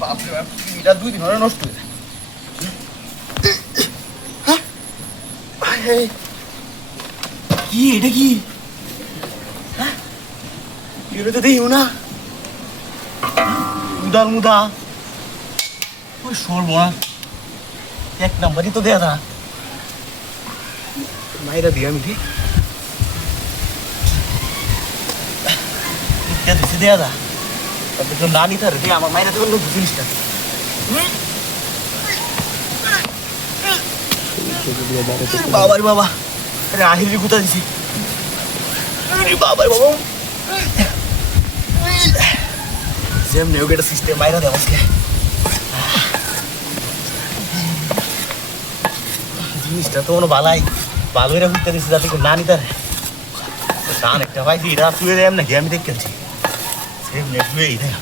বাপরে বাপ, টিভিটা 2 দিন হলে নষ্ট হয়ে যায়। কি এটা কি? এটা তো দেখিও না, উদার মুদা ওই সর্বনা, এক নাম্বারই তো দেয়া না। মাইরা দিয়ে আমি ঠিক দিচ্ছি দেয়া দা, তারপর তো না নিতে হবে আমার মাইরা দেবেন না জিনিসটা। বাবার বাবা, আরে আহিরি গুতা দিছি বাবার বাবা, সেম নেও গেটা সিস্টেম মাইরা দেব আজকে। জিনিসটা তো কোনো ভালোই ভালোই ঘুরতে দিচ্ছি যাতে না নিতে টান একটা পাইছি, এটা শুয়ে দেয় নাকি আমি দেখতেছি সেম নেট শুয়েই দেয়।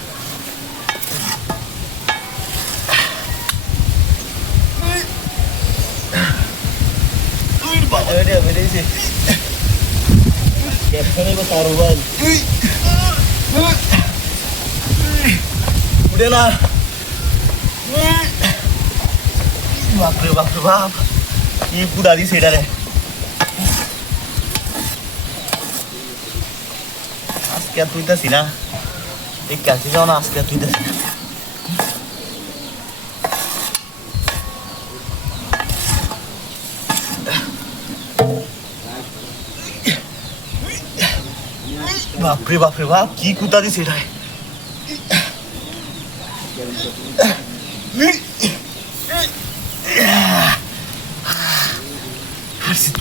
উঠে না, বাপরে বাপরে বাপ, কি পুরা দিছে এটা রে। আজকে আর তুইতাছি না, দেখতে আসছি যাও না, আজকে আর তুইতাছি না। বাপরে বাপরে বাপ, কি কুতা দিছে এটা।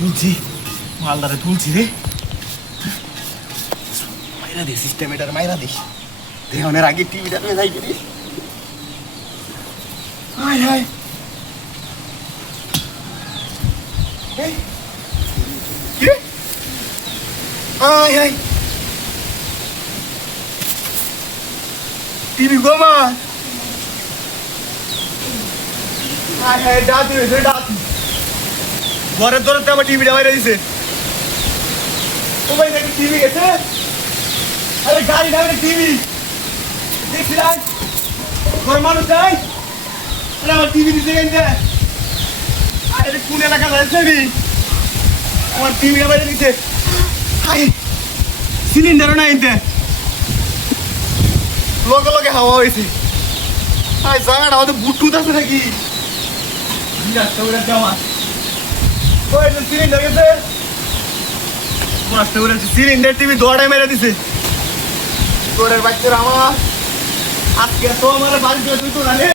তুলছি মালদারে, তুলছি রে, মাইরা দে সিস্টেম এটার, মাইরা দিস দেহনের আগে টিভিটা নিয়ে যাই করি। হাই হাই হাই হাই, টিভি গোমা, হাই হাই ডাকি হয়েছে, ডাকি ঘরের দরতে আমার টিভিটা বাইরে দিছে। ও ভাই দেখি টিভি গেছে, আরে গাড়ি না টিভি দেখছিলাম, ঘর মানুষ যাই, আরে আমার টিভি দিতে গেছে। আরে কোন এলাকা যাচ্ছে নি, আমার টিভিটা বাইরে দিছে। হাই সিলিন্ডারও না এনতে, লগে লগে হাওয়া হয়েছে। হাই জায়গাটা আমাদের বুটুত আছে নাকি, সিলিন্ডার গেছে, সিলিন্ডার টিভি দৌড়ায় মেরে দিছে। তোরের বাচ্চারা আমার আজকে তো আমার বাড়িতে তুই তো জানে।